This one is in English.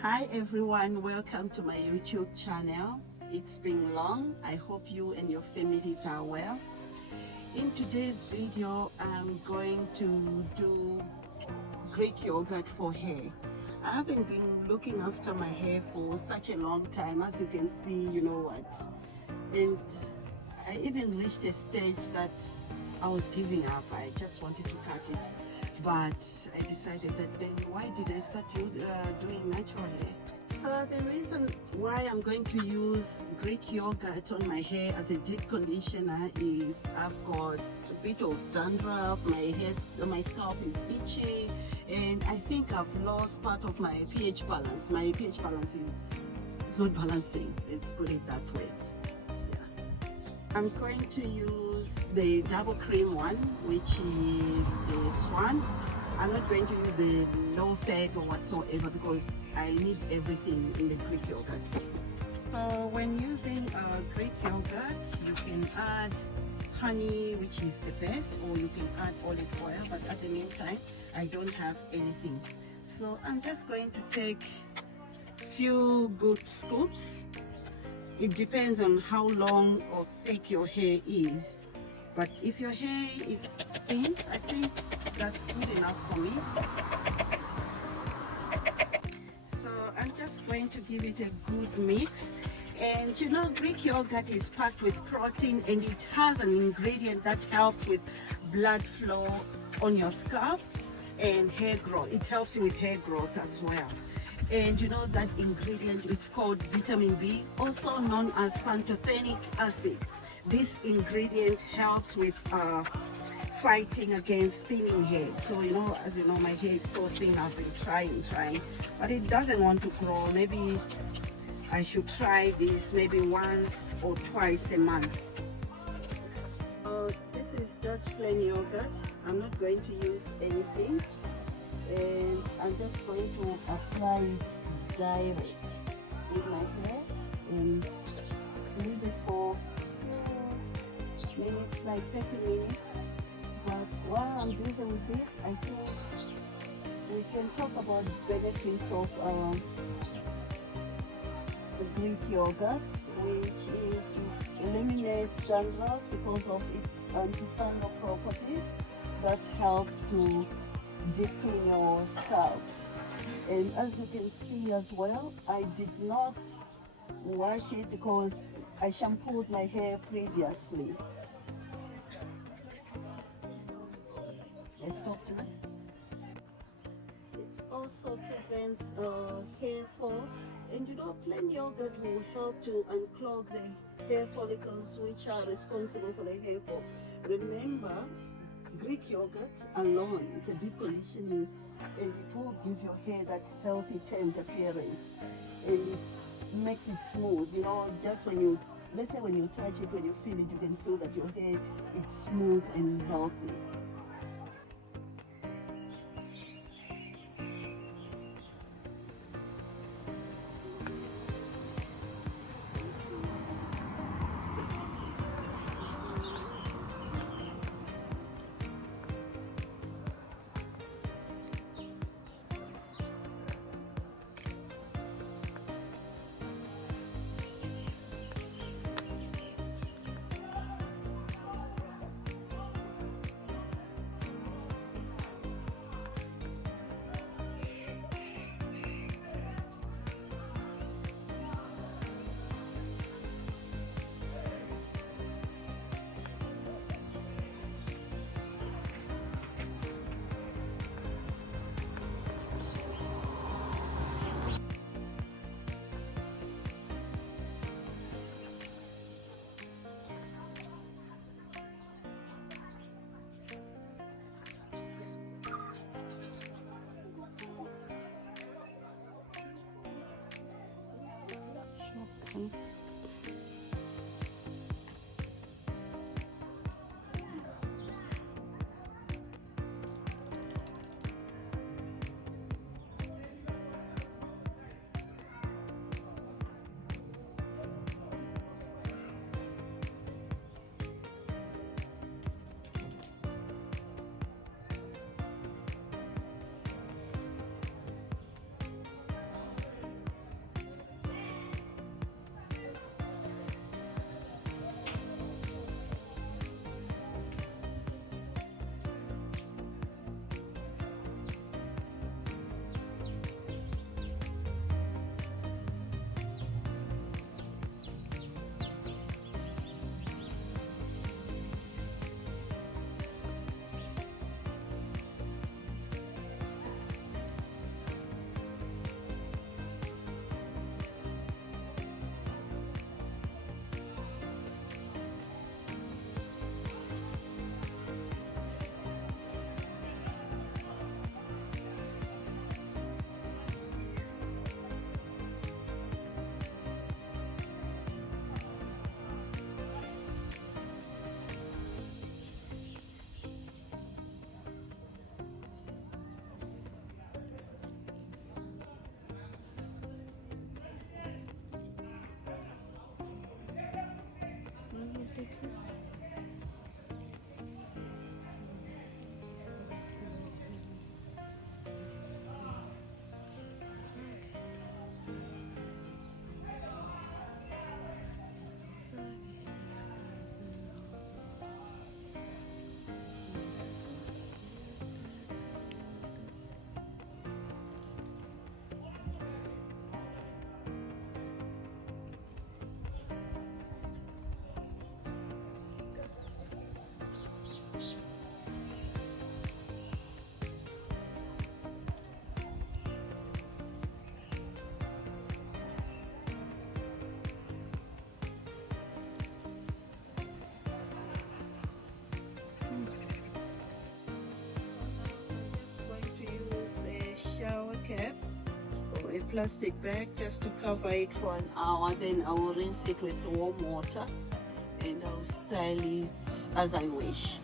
Hi everyone, welcome to my YouTube channel. It's been long. I hope you and your families are well. In today's video, I'm going to do Greek yogurt for hair. I haven't been looking after my hair for such a long time. As you can see, you know what, and I even reached a stage that I was giving up. I just wanted to cut it, but I decided that then why did I start doing natural hair? So the reason why I'm going to use Greek yogurt on my hair as a deep conditioner is I've got a bit of dandruff, my scalp is itchy, and I think I've lost part of my pH balance. My pH balance is not balancing, let's put it that way. I'm going to use the double cream one, which is the Swan. I'm not going to use the low fat or whatsoever because I need everything in the Greek yogurt. So when using Greek yogurt, you can add honey, which is the best, or you can add olive oil, but at the meantime, I don't have anything. So I'm just going to take few good scoops. It depends on how long or thick your hair is, but if your hair is thin, I think that's good enough for me. So I'm just going to give it a good mix. And you know, Greek yogurt is packed with protein, and it has an ingredient that helps with blood flow on your scalp and hair growth. It helps you with hair growth as well. And you know that ingredient, it's called vitamin B, also known as pantothenic acid. This ingredient helps with fighting against thinning hair. So you know, as you know, my hair is so thin. I've been trying, but it doesn't want to grow. Maybe I should try this maybe once or twice a month. This is just plain yogurt. I'm not going to use anything. And I'm just going to apply it direct with my hair and leave it for a few minutes, like 30 minutes. But while I'm busy with this, I think we can talk about the benefits of the Greek yogurt, which is it eliminates dandruff because of its antifungal properties that helps to deepen your scalp. And as you can see as well, I did not wash it because I shampooed my hair previously. I stopped it. It also prevents hair fall, and you know, plain yogurt will help to unclog the hair follicles which are responsible for the hair fall. Remember, Greek yogurt alone, it's a deep conditioning, and it will give your hair that healthy tanned appearance, and it makes it smooth. You know, just when you, let's say when you touch it, when you feel it, you can feel that your hair is smooth and healthy. Okay. plastic bag just to cover it for an hour. Then I will rinse it with warm water and I'll style it as I wish.